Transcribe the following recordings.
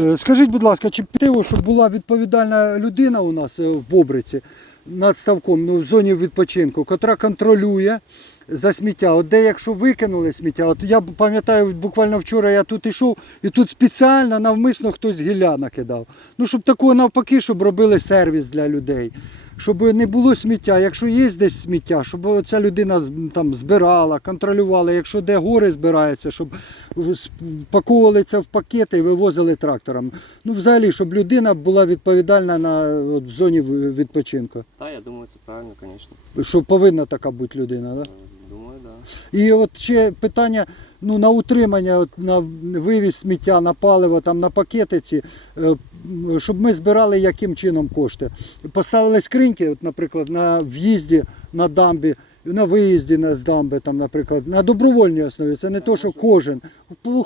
Е, Скажіть, будь ласка, чи підтримую, щоб була відповідальна людина у нас е, в Бобриці над ставком, ну, в зоні відпочинку, котра контролює за сміття. От де якщо викинули сміття, от я пам'ятаю, буквально вчора я тут йшов, і тут спеціально навмисно хтось гілля накидав. Ну, щоб такого навпаки, щоб робили сервіс для людей. Щоб не було сміття, якщо є десь сміття, щоб ця людина там збирала, контролювала, якщо де гори збирається, щоб спаковували це в пакети і вивозили трактором. Ну, взагалі, щоб людина була відповідальна на от, в зоні відпочинку. Так, я думаю, це правильно, звісно. Що повинна така бути людина. Е, так. Да. І от ще питання ну, на утримання, от, на вивіз сміття, на паливо, там, на пакети ці, е, щоб ми збирали яким чином кошти. Поставили скриньки, от, наприклад, на в'їзді на дамбі, на виїзді з дамби, там, наприклад, на добровольній основі. Це не то, що кожен.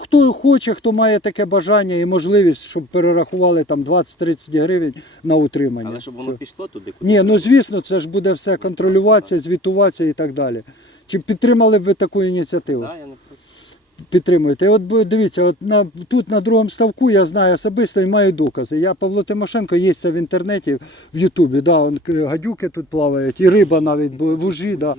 Хто хоче, хто має таке бажання і можливість, щоб перерахували там 20-30 гривень на утримання. Але щоб воно пішло туди, куди. Ні, ну звісно, це ж буде все контролюватися, звітуватися і так далі. Чи підтримали б ви таку ініціативу? Да, я не проти. Підтримуєте. От дивіться, от на, тут на другому ставку я знаю особисто і маю докази. Я Павло Тимошенко є це в інтернеті, в Ютубі. Да, он, гадюки тут плавають, і риба навіть, вужі. Да.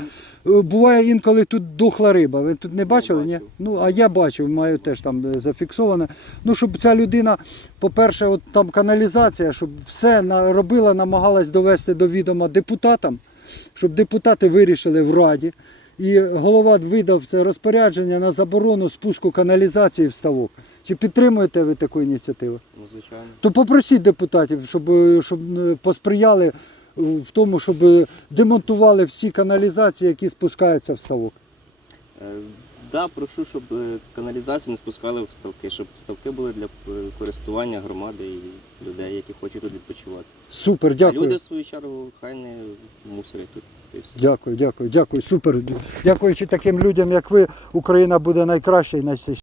Е, Буває інколи тут дохла риба. Ви тут не бачили? Ні? Ну, а я бачив, маю теж там е, зафіксоване. Ну, щоб ця людина, по-перше, от там каналізація, щоб все робила, намагалась довести до відома депутатам, щоб депутати вирішили в Раді. І голова видав це розпорядження на заборону спуску каналізації в ставок. Чи підтримуєте ви таку ініціативу? Ну, звичайно. То попросіть депутатів, щоб, е, щоб е, посприяли е, в тому, щоб демонтували всі каналізації, які спускаються в ставок. Е, Да, прошу, щоб е, каналізацію не спускали в ставки, щоб ставки були для е, користування громади і людей, які хочуть тут відпочивати. Супер, А дякую. люди, в свою чергу, хай не мусорять тут. Дякую, дякую, дякую. Супер. Дякуючи таким людям, як ви, Україна буде найкраща і найсильніша.